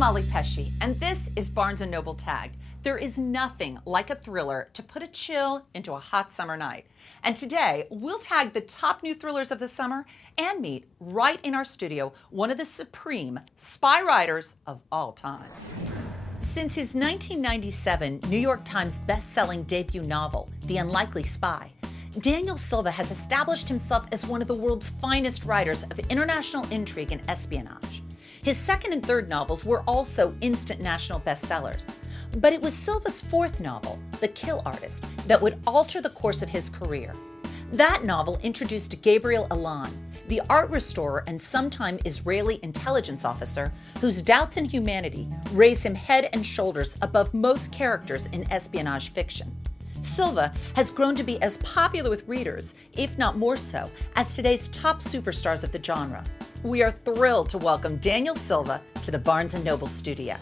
Molly Pesci, and this is Barnes & Noble Tagged. There is nothing like a thriller to put a chill into a hot summer night. And today, we'll tag the top new thrillers of the summer and meet, right in our studio, one of the supreme spy writers of all time. Since his 1997 New York Times best-selling debut novel, The Unlikely Spy, Daniel Silva has established himself as one of the world's finest writers of international intrigue and espionage. His second and third novels were also instant national bestsellers. But it was Silva's fourth novel, The Kill Artist, that would alter the course of his career. That novel introduced Gabriel Allon, the art restorer and sometime Israeli intelligence officer whose doubts in humanity raise him head and shoulders above most characters in espionage fiction. Silva has grown to be as popular with readers, if not more so, as today's top superstars of the genre. We are thrilled to welcome Daniel Silva to the Barnes & Noble studio.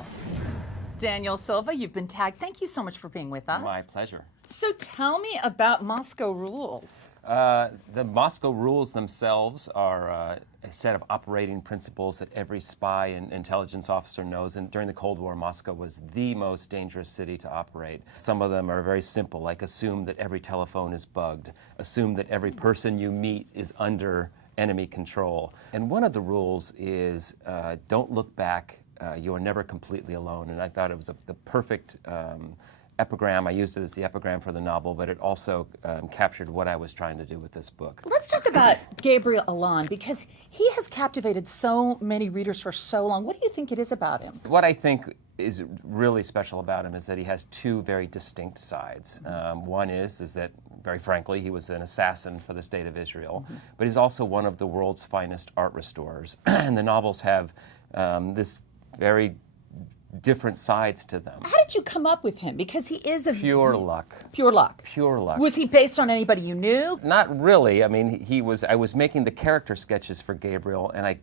Daniel Silva, you've been tagged. Thank you so much for being with us. My pleasure. So tell me about Moscow Rules. The Moscow Rules themselves are a set of operating principles that every spy and intelligence officer knows. And during the Cold War, Moscow was the most dangerous city to operate. Some of them are very simple, like assume that every telephone is bugged, assume that every person you meet is under enemy control. And one of the rules is don't look back. You are never completely alone. And I thought it was the perfect epigram. I used it as the epigram for the novel, but it also captured what I was trying to do with this book. Let's talk about Gabriel Allon, because he has captivated so many readers for so long. What do you think it is about him? What I think is really special about him is that he has two very distinct sides. One is that, very frankly, he was an assassin for the state of Israel, but he's also one of the world's finest art restorers. And the novels have this very different sides to them. How did you come up with him? Because he is a... Pure luck. Pure luck. Pure luck. Was he based on anybody you knew? Not really. I mean, I was making the character sketches for Gabriel, and I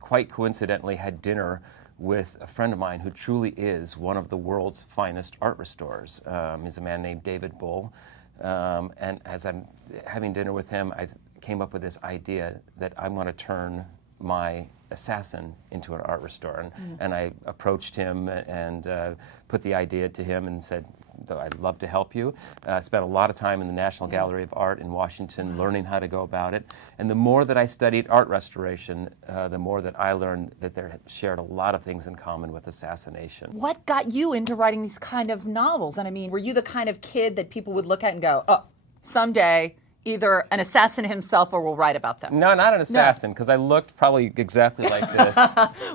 quite coincidentally had dinner with a friend of mine who truly is one of the world's finest art restorers. He's a man named David Bull. And as I'm having dinner with him, I came up with this idea that I want to turn my assassin into an art restorer. And I approached him and put the idea to him and said, I'd love to help you. Spent a lot of time in the National Gallery of Art in Washington learning how to go about it. And the more that I studied art restoration, the more that I learned that they shared a lot of things in common with assassination. What got you into writing these kind of novels? And I mean, were you the kind of kid that people would look at and go, oh, someday either an assassin himself or we'll write about them? No, not an assassin, because I looked probably exactly like this.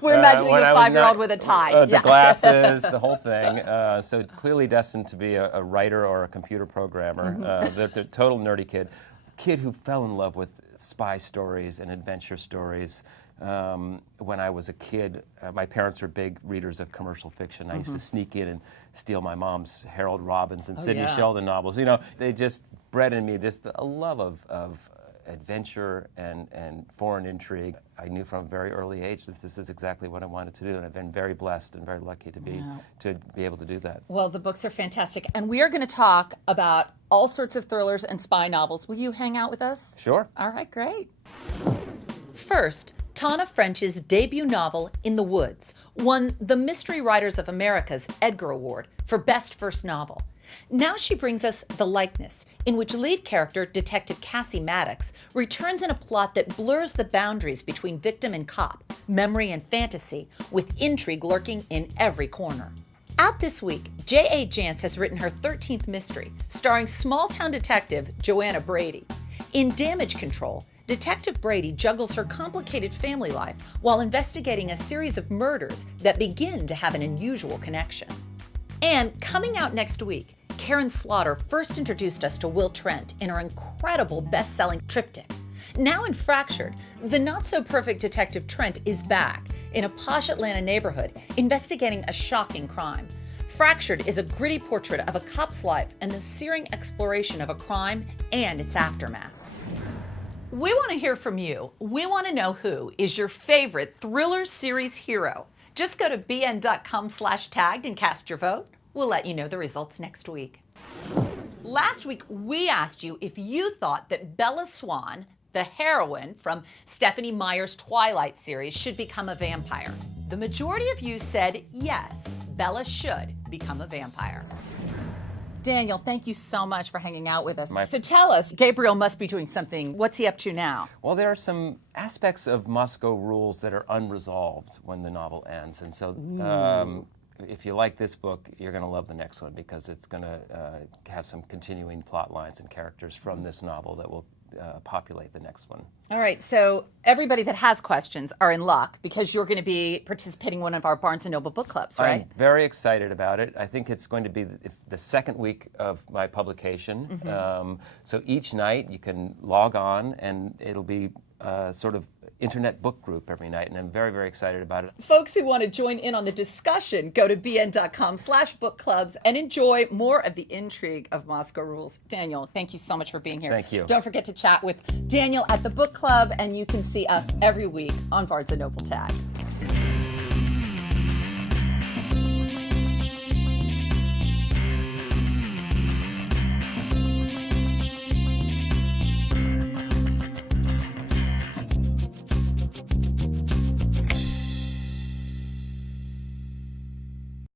We're imagining a 5-year-old with a tie. The glasses, the whole thing. So clearly destined to be a writer or a computer programmer. The total nerdy kid who fell in love with spy stories and adventure stories. When I was a kid, my parents were big readers of commercial fiction. I used to sneak in and steal my mom's Harold Robbins and Sidney Sheldon novels. You know, they just bred in me just a love of adventure and foreign intrigue. I knew from a very early age that this is exactly what I wanted to do, and I've been very blessed and very lucky to be able to do that. Well, the books are fantastic, and we are going to talk about all sorts of thrillers and spy novels. Will you hang out with us? Sure. All right, great. First, Tana French's debut novel, In the Woods, won the Mystery Writers of America's Edgar Award for Best First Novel. Now she brings us The Likeness, in which lead character Detective Cassie Maddox returns in a plot that blurs the boundaries between victim and cop, memory and fantasy, with intrigue lurking in every corner. Out this week, J.A. Jance has written her 13th mystery, starring small-town detective Joanna Brady. In Damage Control, Detective Brady juggles her complicated family life while investigating a series of murders that begin to have an unusual connection. And coming out next week, Karen Slaughter first introduced us to Will Trent in her incredible best-selling triptych. Now in Fractured, the not-so-perfect Detective Trent is back in a posh Atlanta neighborhood investigating a shocking crime. Fractured is a gritty portrait of a cop's life and the searing exploration of a crime and its aftermath. We want to hear from you. We want to know who is your favorite thriller series hero. Just go to bn.com/tagged and cast your vote. We'll let you know the results next week. Last week, we asked you if you thought that Bella Swan, the heroine from Stephenie Meyer's Twilight series, should become a vampire. The majority of you said yes, Bella should become a vampire. Daniel, thank you so much for hanging out with us. So tell us, Gabriel must be doing something. What's he up to now? Well, there are some aspects of Moscow Rules that are unresolved when the novel ends. And so if you like this book, you're going to love the next one because it's going to have some continuing plot lines and characters from this novel that will populate the next one. All right, so everybody that has questions are in luck because you're going to be participating in one of our Barnes & Noble book clubs, right? I'm very excited about it. I think it's going to be the second week of my publication. So each night you can log on and it'll be sort of internet book group every night, and I'm very, very excited about it. Folks who want to join in on the discussion, go to bn.com/book clubs and enjoy more of the intrigue of Moscow Rules. Daniel, thank you so much for being here. Thank you. Don't forget to chat with Daniel at the book club, and you can see us every week on Barnes & Noble Tagged.